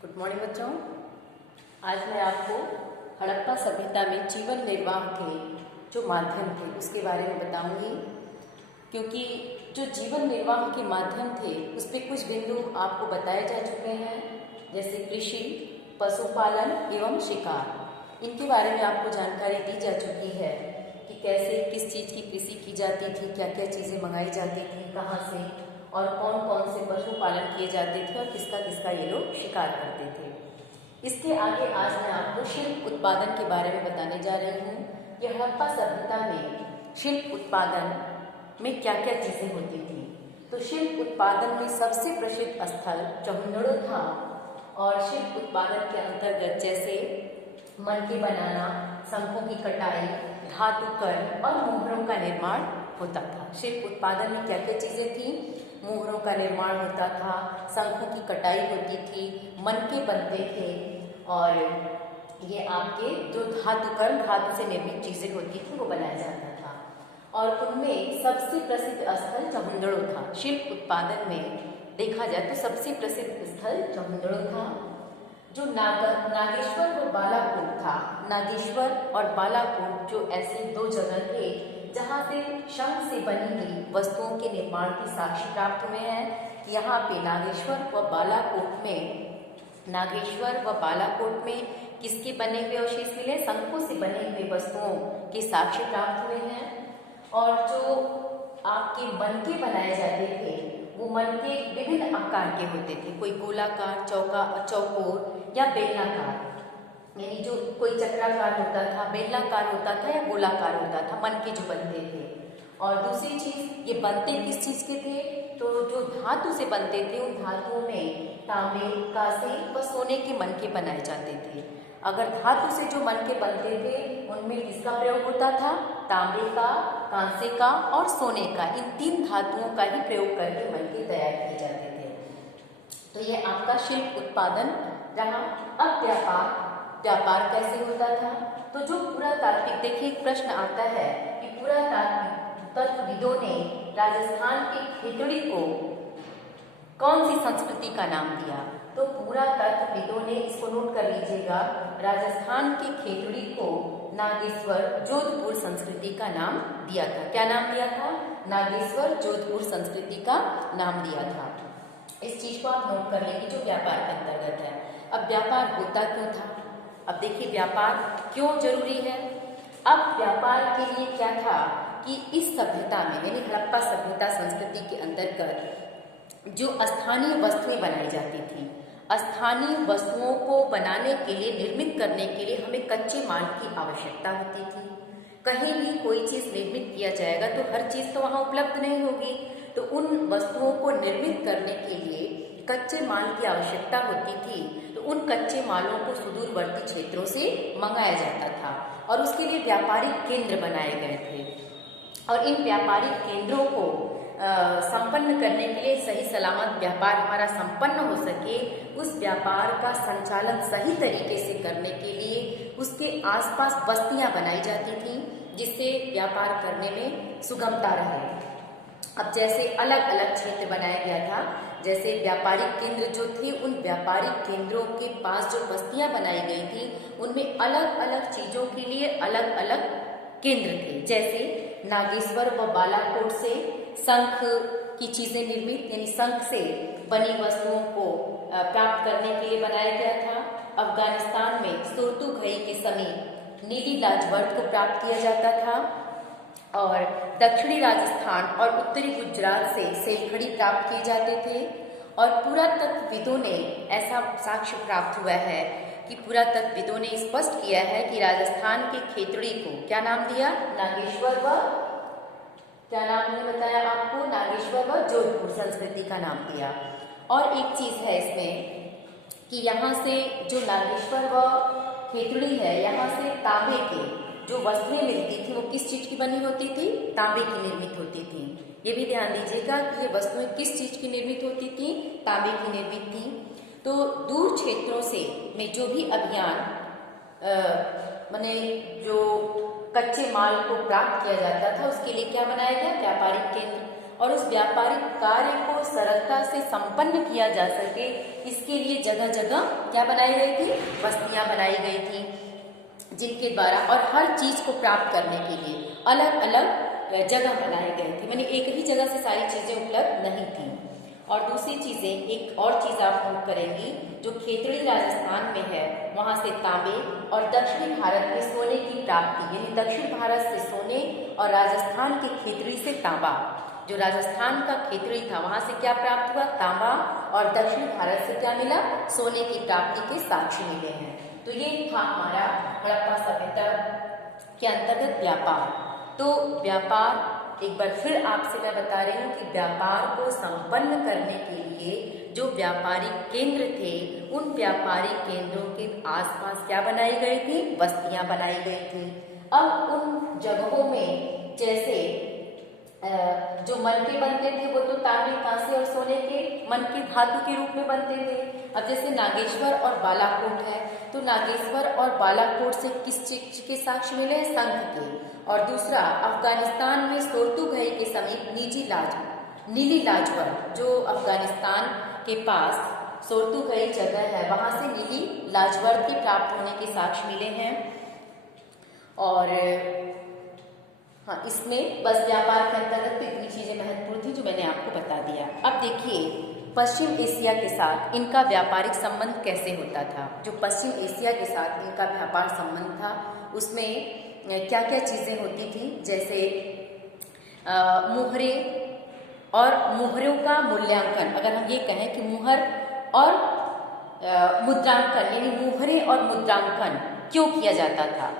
Good morning बच्चों। आज मैं आपको हड़प्पा सभ्यता में जीवन निर्वाह के जो माध्यम थे उसके बारे में बताऊंगी, क्योंकि जो जीवन निर्वाह के माध्यम थे उस पर कुछ बिंदु आपको बताए जा चुके हैं, जैसे कृषि, पशुपालन एवं शिकार। इनके बारे में आपको जानकारी दी जा चुकी है कि कैसे किस चीज़ की कृषि की जाती थी, क्या क्या चीज़ें मंगाई जाती थी, कहाँ से, और कौन कौन से पशुपालन किए जाते थे और किसका किसका ये लोग शिकार करते थे। इसके आगे आज मैं आपको शिल्प उत्पादन के बारे में बताने जा रही हूँ कि हड़प्पा सभ्यता में शिल्प उत्पादन में क्या क्या चीज़ें होती थी। तो शिल्प उत्पादन में सबसे प्रसिद्ध स्थल चौहंदड़ो था, और शिल्प उत्पादन के अंतर्गत जैसे मनके बनाना, शंखों की कटाई, धातुकर्म और मोहरों का निर्माण होता था। शिल्प उत्पादन में क्या क्या चीज़ें थी? मोहरों का निर्माण होता था, शंखों की कटाई होती थी, मनके बनते थे, और ये आपके जो धातुकर्म, धातु से निर्मित चीज़ें होती थी वो बनाया जाता था। और उनमें सबसे प्रसिद्ध स्थल चौहंदड़ो था। शिल्प उत्पादन में देखा जाए तो सबसे प्रसिद्ध स्थल चौहंदड़ो था, जो नागेश्वर और बालाकोट था। नागेश्वर और बालाकोट जो ऐसे दो जगह थे जहाँ से शंख से बनी हुई वस्तुओं के निर्माण के साक्ष्य प्राप्त हुए हैं। यहाँ पे नागेश्वर व बालाकोट में किसके बने हुए अवशेष मिले? शंखों से बने हुए वस्तुओं के साक्ष्य प्राप्त हुए हैं। और जो आपके मनके बनाए जाते थे वो मनके विभिन्न आकार के होते थे, कोई गोलाकार, चौकोर या बेलनाकार, यानी जो कोई चक्राकार होता था, बेलनाकार होता था या गोलाकार होता था मनके जो बनते थे। और दूसरी चीज, ये बनते किस चीज के थे? तो जो धातु से बनते थे उन धातुओं में तांबे, कांसे व सोने के मनके बनाए जाते थे। अगर धातु से जो मनके बनते थे उनमें किसका प्रयोग होता था? तांबे का, कांसे का और सोने का, इन तीन धातुओं का ही प्रयोग करके मनके तैयार किए जाते थे। तो ये आपका शिल्प उत्पादन रहा। अब व्यापार कैसे होता था? तो जो पुरातात्विक, देखिए एक प्रश्न आता है कि पुरातत्वविदों ने राजस्थान की खेतड़ी को कौन सी संस्कृति का नाम दिया? तो पुरातत्वविदों ने, इसको नोट कर लीजिएगा, राजस्थान की खेतड़ी को नागेश्वर जोधपुर संस्कृति का नाम दिया था। क्या नाम दिया था? नागेश्वर जोधपुर संस्कृति का नाम दिया था। इस चीज को आप नोट कर लेंगे जो व्यापार के अंतर्गत है। अब व्यापार होता क्यों था? अब देखिए व्यापार क्यों जरूरी है। अब व्यापार के लिए क्या था कि इस सभ्यता में, यानी हड़प्पा सभ्यता संस्कृति के अंतर्गत जो स्थानीय वस्तुएं बनाई जाती थी, स्थानीय वस्तुओं को बनाने के लिए, निर्मित करने के लिए हमें कच्चे माल की आवश्यकता होती थी। कहीं भी कोई चीज निर्मित किया जाएगा तो हर चीज तो वहां उपलब्ध नहीं होगी, तो उन वस्तुओं को निर्मित करने के लिए कच्चे माल की आवश्यकता होती थी। तो उन कच्चे मालों को सुदूरवर्ती क्षेत्रों से मंगाया जाता था और उसके लिए व्यापारिक केंद्र बनाए गए थे। और इन व्यापारिक केंद्रों को संपन्न करने के लिए, सही सलामत व्यापार हमारा संपन्न हो सके, उस व्यापार का संचालन सही तरीके से करने के लिए उसके आसपास बस्तियां बनाई जाती थीं, जिससे व्यापार करने में सुगमता रहे। अब जैसे अलग अलग क्षेत्र बनाया गया था, जैसे व्यापारिक केंद्र जो थे, उन व्यापारिक केंद्रों के पास जो बस्तियां बनाई गई थी उनमें अलग अलग चीजों के लिए अलग अलग केंद्र थे। जैसे नागेश्वर व बालाकोट से शंख की चीजें निर्मित, यानी शंख से बनी वस्तुओं को प्राप्त करने के लिए बनाया गया था। अफगानिस्तान में सुरतुघई के समीप नीली लाजवर्द को प्राप्त किया जाता था, और दक्षिणी राजस्थान और उत्तरी गुजरात से सेलखड़ी प्राप्त किए जाते थे। और पुरातत्वविदों ने, ऐसा साक्ष्य प्राप्त हुआ है कि पुरातत्वविदों ने स्पष्ट किया है कि राजस्थान की खेतड़ी को क्या नाम दिया? नागेश्वर व, क्या नाम ने बताया आपको? नागेश्वर व जोधपुर संस्कृति का नाम दिया। और एक चीज है इसमें कि यहाँ से जो नागेश्वर व खेतड़ी है, यहाँ से तांबे के जो वस्तुएं मिलती थी वो किस चीज की बनी होती थी? तांबे की निर्मित होती थी। ये भी ध्यान दीजिएगा कि ये वस्तुएं किस चीज की निर्मित होती थी? तांबे की निर्मित थी। तो दूर क्षेत्रों से में जो भी अभियान माने जो कच्चे माल को प्राप्त किया जाता था, उसके लिए क्या बनाया गया? व्यापारिक केंद्र। और उस व्यापारिक कार्य को सरलता से संपन्न किया जा सके, इसके लिए जगह जगह क्या बनाई गई थी? बस्तियां बनाई गई थी, जिनके द्वारा और हर चीज को प्राप्त करने के लिए अलग अलग जगह बनाए गए थे। माने एक ही जगह से सारी चीजें उपलब्ध नहीं थी। और दूसरी चीजें, एक और चीज आप नोट करेंगी, जो खेतड़ी राजस्थान में है वहां से तांबे और दक्षिणी भारत में सोने की प्राप्ति, यानी दक्षिण भारत से सोने और राजस्थान के खेतड़ी से तांबा। जो राजस्थान का खेतड़ी था वहां से क्या प्राप्त हुआ? तांबा। और दक्षिण भारत से क्या मिला? सोने की प्राप्ति के साक्ष्य मिले हैं। तो ये था हमारा हड़प्पा सभ्यता के अंतर्गत व्यापार। तो व्यापार, एक बार फिर आपसे मैं बता रही हूँ कि व्यापार को संपन्न करने के लिए जो व्यापारिक केंद्र थे, उन व्यापारिक केंद्रों के आसपास क्या बनाई गई थी? बस्तियां बनाई गई थी। अब उन जगहों में जैसे जो मनके बनते थे वो तो तांबे, कांसे और सोने के मनके धातु के रूप में बनते थे। अब जैसे नागेश्वर और बालाकोट है, तो नागेश्वर और बालाकोट से किस चीज के साक्ष्य मिले? शंख के। और दूसरा, अफगानिस्तान में सोर्तुगई के समीप नीली लाजवर, जो अफगानिस्तान के पास सोर्तुगई जगह है, वहां से नीली लाजवर की प्राप्त होने के साक्ष्य मिले हैं। और हाँ, इसमें बस व्यापार के अंतर्गत तो इतनी चीजें महत्वपूर्ण थी जो मैंने आपको बता दिया। अब देखिए, पश्चिम एशिया के साथ इनका व्यापारिक संबंध कैसे होता था। जो पश्चिम एशिया के साथ इनका व्यापार संबंध था, उसमें क्या क्या चीजें होती थी? जैसे मुहरे और मुहरों का मूल्यांकन। अगर हम ये कहें कि मुहर और मुद्रांकन, यानी मुहरे और मुद्रांकन क्यों किया जाता था,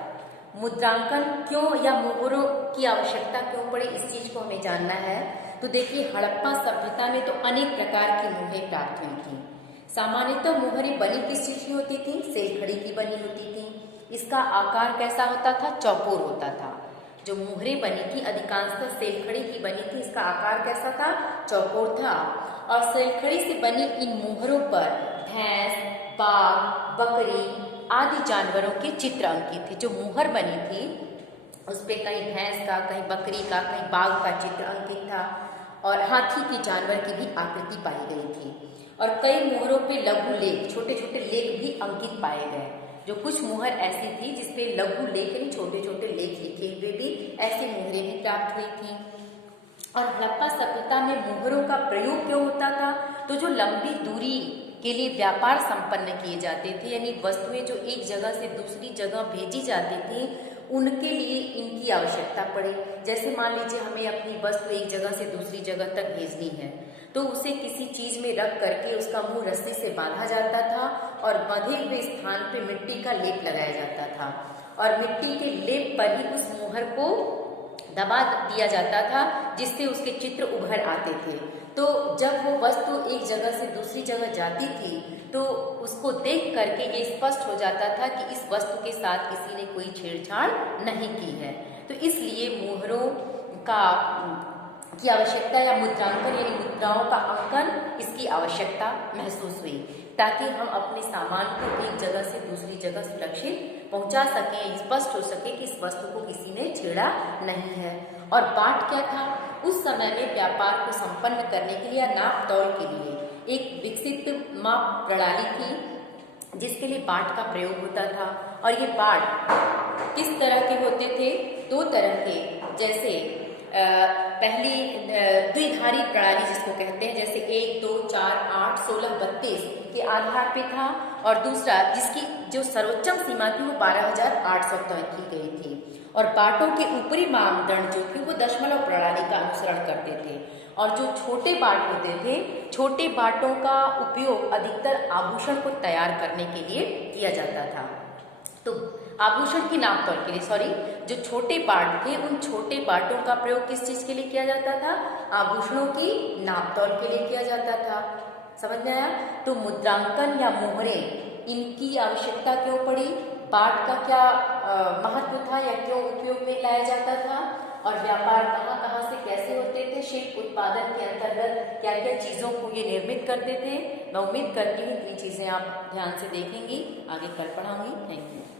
मुद्रांकन क्यों या मुहरों की आवश्यकता क्यों पड़ी, इस चीज को हमें जानना है। तो देखिए, हड़प्पा सभ्यता में तो अनेक प्रकार की मुहरें प्राप्त हुई थी। सामान्यतः मुहरें बनी किस चीज की होती थी? सेलखड़ी की बनी होती थी। इसका आकार कैसा होता था? चौकोर होता था। जो मुहरें बनी थी अधिकांशतः सेलखड़ी की बनी थी। इसका आकार कैसा था? चौकोर था। और सेलखड़ी से बनी इन मुहरों पर भैंस, बाघ, बकरी आदि जानवरों के चित्र अंकित थे। जो मुहर बनी थी उस पे कहीं भैंस का, कहीं बकरी का, कहीं बाघ का चित्र अंकित था। और हाथी की, जानवर की भी आकृति पाई गई थी। और कई मुहरों पे लघु लेख, छोटे छोटे लेख भी अंकित पाए गए। जो कुछ मुहर ऐसी थी जिसपे लघु लेख यानी छोटे छोटे लेख लिखे हुए भी, ऐसी मुहरें भी प्राप्त हुई थी। और हड़प्पा सभ्यता में मुहरों का प्रयोग क्यों होता था? तो जो लंबी दूरी के लिए व्यापार संपन्न किए जाते थे, यानी वस्तुएं जो एक जगह से दूसरी जगह भेजी जाती थी, उनके लिए इनकी आवश्यकता पड़ी। जैसे मान लीजिए हमें अपनी वस्तु एक जगह से दूसरी जगह तक भेजनी है, तो उसे किसी चीज में रख करके उसका मुंह रस्सी से बांधा जाता था और बंधे हुए स्थान पे मिट्टी का लेप लगाया जाता था। और मिट्टी के लेप पर ही उस मुहर को दबा दिया जाता था, जिससे उसके चित्र उभर आते थे। तो जब वो वस्तु एक जगह से दूसरी जगह जाती थी, तो उसको देख करके ये स्पष्ट हो जाता था कि इस वस्तु के साथ किसी ने कोई छेड़छाड़ नहीं की है। तो इसलिए मुहरों की आवश्यकता या मुद्रांकन यानी मुद्राओं का अंकन, इसकी आवश्यकता महसूस हुई, ताकि हम अपने सामान को एक जगह से दूसरी जगह सुरक्षित पहुंचा सकें, स्पष्ट हो सके कि इस वस्तु को किसी ने छेड़ा नहीं है। और बाट क्या था? उस समय में व्यापार को संपन्न करने के लिए या नाप तौल के लिए एक विकसित माप प्रणाली थी, जिसके लिए बाट का प्रयोग होता था। और ये बाट किस तरह के होते थे? दो तरह के। जैसे पहली द्विधारी प्रणाली जिसको कहते हैं, जैसे 1, 2, 4, 8, 16, 32 के आधार पे था। और दूसरा जिसकी जो सर्वोच्चम सीमा थी वो 12,800 तय की गई थी। और बाटों के ऊपरी मानदंड जो थे वो दशमलव प्रणाली का अनुसरण करते थे। और जो छोटे बाट होते थे, छोटे बाटों का उपयोग अधिकतर आभूषण को तैयार करने के लिए किया जाता था। तो आभूषण की नाप तौल के लिए, जो छोटे बाट थे, उन छोटे बाटों का प्रयोग किस चीज के लिए किया जाता था? आभूषणों की नाप तौल के लिए किया जाता था। समझ में आया? तो मुद्रांकन या मोहरें, इनकी आवश्यकता क्यों पड़ी? बाट का क्या महत्व था या क्यों उपयोग में लाया जाता था? और व्यापार कहाँ कहाँ से कैसे होते थे? शिल्प उत्पादन के अंतर्गत क्या क्या चीजों को ये निर्मित करते थे? मैं उम्मीद करती हूँ इतनी चीजें आप ध्यान से देखेंगी। आगे कल पढ़ाऊंगी। Thank you.